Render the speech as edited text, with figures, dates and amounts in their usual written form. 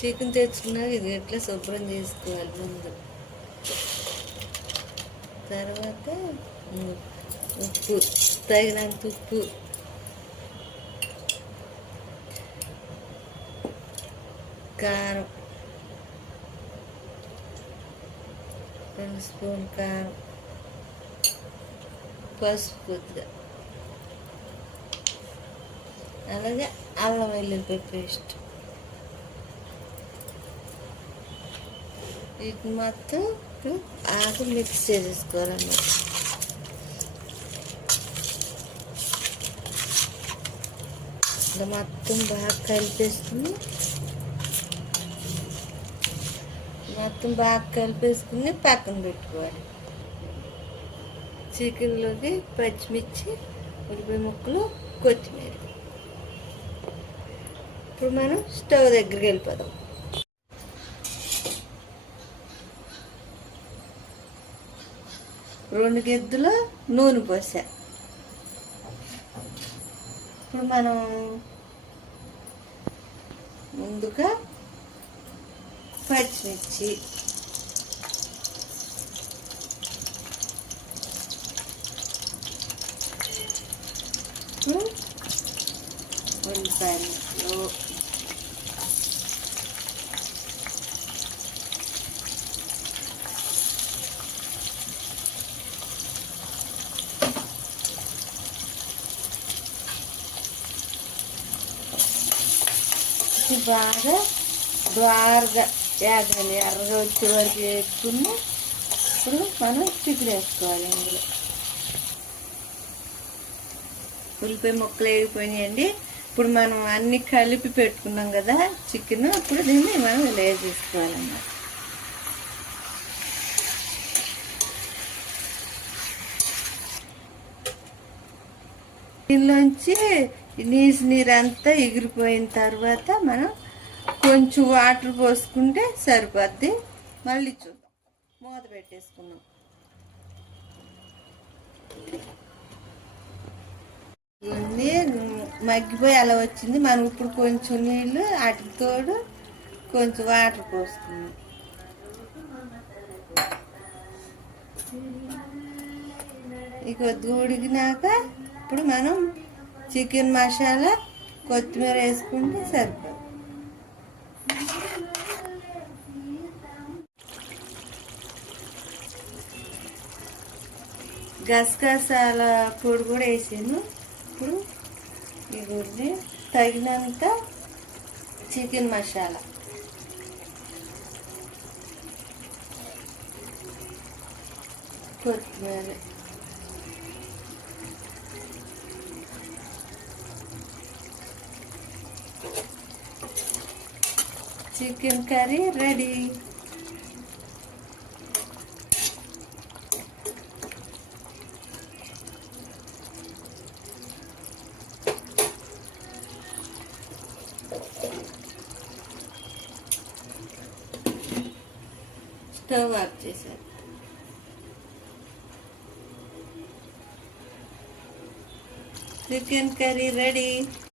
Chicken తెచ్చుకున్నాక ఇది ఎట్లా శుభ్రం చేసుకోవాలి ముందు. తర్వాత ఉప్పు, తగినంత ఉప్పు, కారం, 2 స్పూన్ కారం, పసుపు కొద్దిగా, అలాగే అల్లం వెల్లుల్లిపాయ పేస్ట్. వీటిని మొత్తం ఆకు మిక్స్ చేసేసుకోవాలన్నమాట. ఇలా మొత్తం బాగా కలిపేసుకుని పక్కన పెట్టుకోవాలి. చికెన్లోకి పచ్చిమిర్చి, ఉల్లిపాయ ముక్కలు, కొత్తిమీర. ఇప్పుడు మనం స్టవ్ దగ్గరికి వెళ్ళిపోదాం. 2 గిద్దలు నూనె పోసా. ఇప్పుడు మనం ముందుగా పచ్చిమిర్చి, ఉల్లిపాయ ముక్కలు, బాగా ద్వారగా వేగాలి. ఎర్రగా వచ్చే వరకు వేసుకుని ఇప్పుడు మనం చికెన్ వేసుకోవాలి. ఇందులో ఉల్లిపాయ ముక్కలు వేగిపోయినాయండి. ఇప్పుడు మనం అన్ని కలిపి పెట్టుకున్నాం కదా చికెన్, ఇప్పుడు దీన్ని మనం ఇలా వేసుకోవాలన్నమాట. దీనిలోంచి నీరంతా ఎగిరిపోయిన తర్వాత మనం కొంచెం వాటర్ పోసుకుంటే సరిపోద్ది. మళ్ళీ చూద్దాం. మూత పెట్టేసుకున్నాం. ఇవన్నీ మగ్గిపోయి అలా వచ్చింది. మనం ఇప్పుడు కొంచెం నీళ్ళు వాటికి తోడు కొంచెం వాటర్ పోసుకున్నాం. ఇక ఉడికినాక ఇప్పుడు మనం చికెన్ మసాలా, కొత్తిమీర వేసుకుంటే సరిపోతుంది. గసగసాల పొడి కూడా వేసాను. ఇప్పుడు ఇవన్నీ తగినంత చికెన్ మసాలా, కొత్తిమీర, chicken curry ready. Stove off చేశారు. Chicken curry ready.